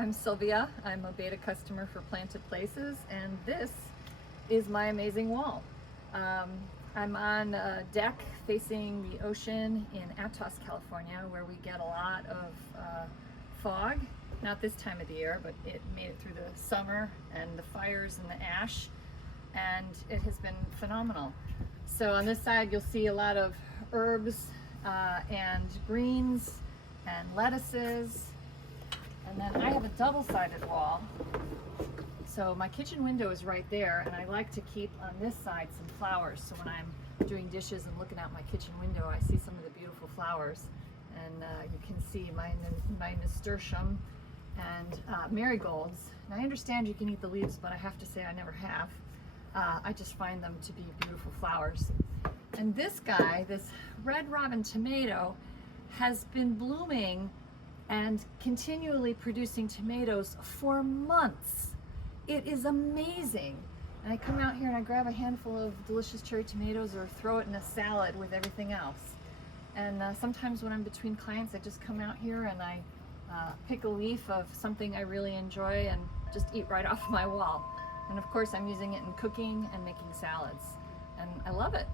I'm Sylvia. I'm a beta customer for Planted Places, and this is my amazing wall. I'm on a deck facing the ocean in Atos, California, where we get a lot of fog. Not this time of the year, but it made it through the summer and the fires and the ash, and it has been phenomenal. So on this side, you'll see a lot of herbs and greens and lettuces. And then I have a double-sided wall. So my kitchen window is right there, and I like to keep on this side some flowers. So when I'm doing dishes and looking out my kitchen window, I see some of the beautiful flowers. And you can see my nasturtium and marigolds. And I understand you can eat the leaves, but I have to say I never have. I just find them to be beautiful flowers. And this guy, this red robin tomato, has been blooming and continually producing tomatoes for months. It is amazing. And I come out here and I grab a handful of delicious cherry tomatoes or throw it in a salad with everything else. And sometimes when I'm between clients, I just come out here and I pick a leaf of something I really enjoy and just eat right off my wall. And of course I'm using it in cooking and making salads. And I love it.